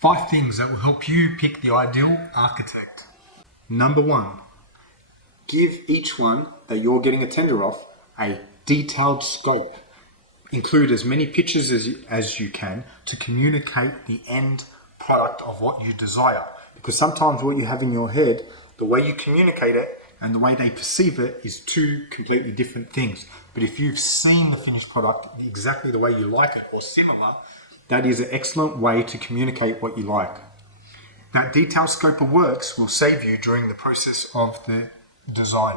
5 things that will help you pick the ideal architect. Number 1, give each one that you're getting a tender of a detailed scope. Include as many pictures as you can to communicate the end product of what you desire. Because sometimes what you have in your head, the way you communicate it and the way they perceive it is two completely different things. But if you've seen the finished product exactly the way you like it or similar, that is an excellent way to communicate what you like. That detailed scope of works will save you during the process of the design.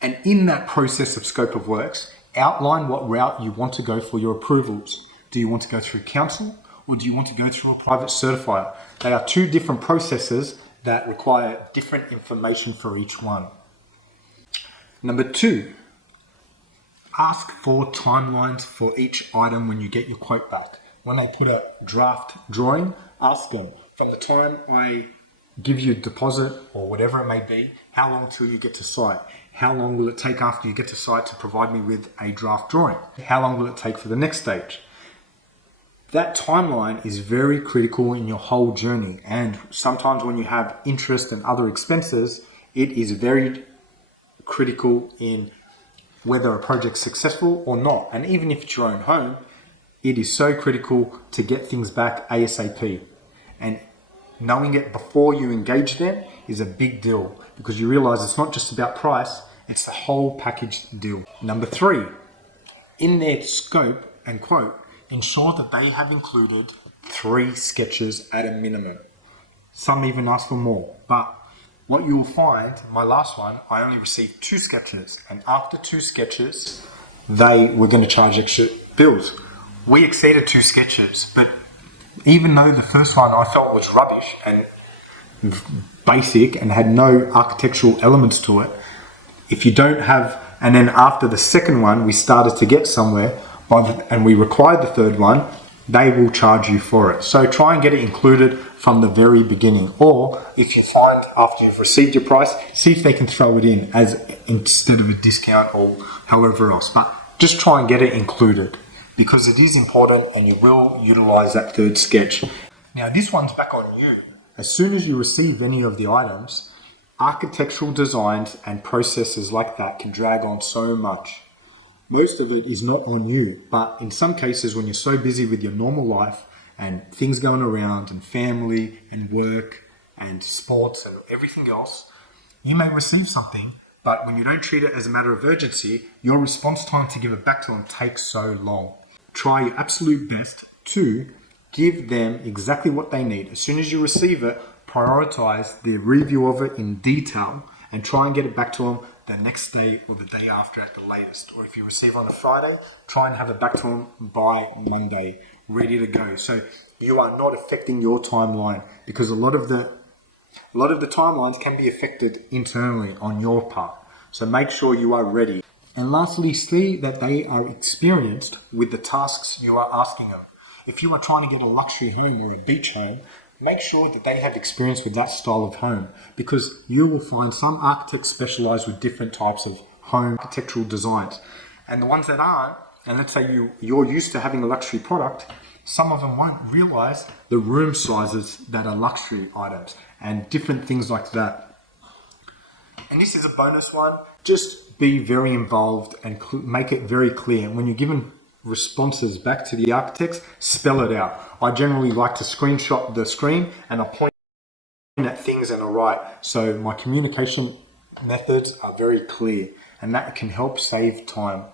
And in that process of scope of works, outline what route you want to go for your approvals. Do you want to go through council or do you want to go through a private certifier? They are two different processes that require different information for each one. Number 2, ask for timelines for each item when you get your quote back. When they put a draft drawing, ask them, from the time I give you a deposit or whatever it may be, how long till you get to site? How long will it take after you get to site to provide me with a draft drawing? How long will it take for the next stage? That timeline is very critical in your whole journey, and sometimes when you have interest and other expenses, it is very critical in whether a project's successful or not. And even if it's your own home, it is so critical to get things back ASAP. And knowing it before you engage them is a big deal, because you realize it's not just about price, it's the whole package deal. Number 3, in their scope and quote, ensure that they have included 3 sketches at a minimum. Some even ask for more, but what you will find, my last one, I only received 2 sketches, and after 2 sketches, they were going to charge extra bills. We exceeded 2 sketches, but even though the first one I felt was rubbish and basic and had no architectural elements to it, if you don't have, and then after the second one we started to get somewhere, and we required the third one, they will charge you for it. So try and get it included from the very beginning, or if you find after you've received your price, see if they can throw it in as instead of a discount or however else, but just try and get it included, because it is important and you will utilize that third sketch. Now this one's back on you. As soon as you receive any of the items, architectural designs and processes like that can drag on so much. Most of it is not on you, but in some cases when you're so busy with your normal life and things going around and family and work and sports and everything else, you may receive something, but when you don't treat it as a matter of urgency, your response time to give it back to them takes so long. Try your absolute best to give them exactly what they need. As soon as you receive it, prioritize the review of it in detail and try and get it back to them the next day or the day after at the latest. Or if you receive on a Friday, try and have it back to them by Monday, ready to go. So you are not affecting your timeline, because a lot of the timelines can be affected internally on your part. So make sure you are ready. And lastly, see that they are experienced with the tasks you are asking them. If you are trying to get a luxury home or a beach home, make sure that they have experience with that style of home, because you will find some architects specialize with different types of home architectural designs. And the ones that aren't, and let's say you're used to having a luxury product, some of them won't realize the room sizes that are luxury items and different things like that. And this is a bonus one. Just be very involved and make it very clear. When you're given responses back to the architects, spell it out. I generally like to screenshot the screen and I point at things and I write. So my communication methods are very clear, and that can help save time.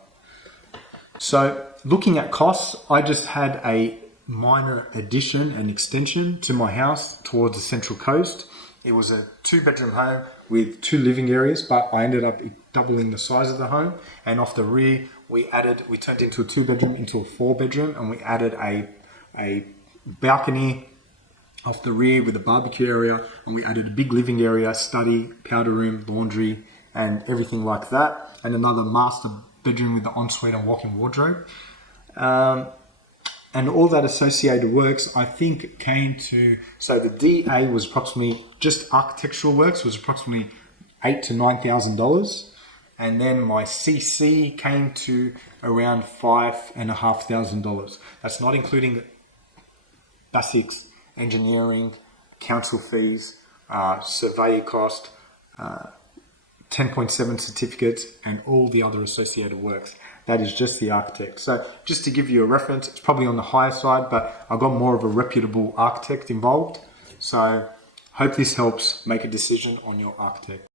So looking at costs, I just had a minor addition and extension to my house towards the Central Coast. It was a 2-bedroom home with 2 living areas, but I ended up doubling the size of the home. And off the rear, we turned into a 2-bedroom into a 4-bedroom, and we added a balcony off the rear with a barbecue area, and we added a big living area, study, powder room, laundry, and everything like that, and another master bedroom with the ensuite and walk-in wardrobe. And all that associated works, I think, came to, so the DA was approximately, just architectural works was approximately $8,000 to $9,000. And then my CC came to around $5,500. That's not including basics, engineering, council fees, survey cost, 10.7 certificates, and all the other associated works. That is just the architect. So just to give you a reference, it's probably on the higher side, but I got more of a reputable architect involved. So hope this helps make a decision on your architect.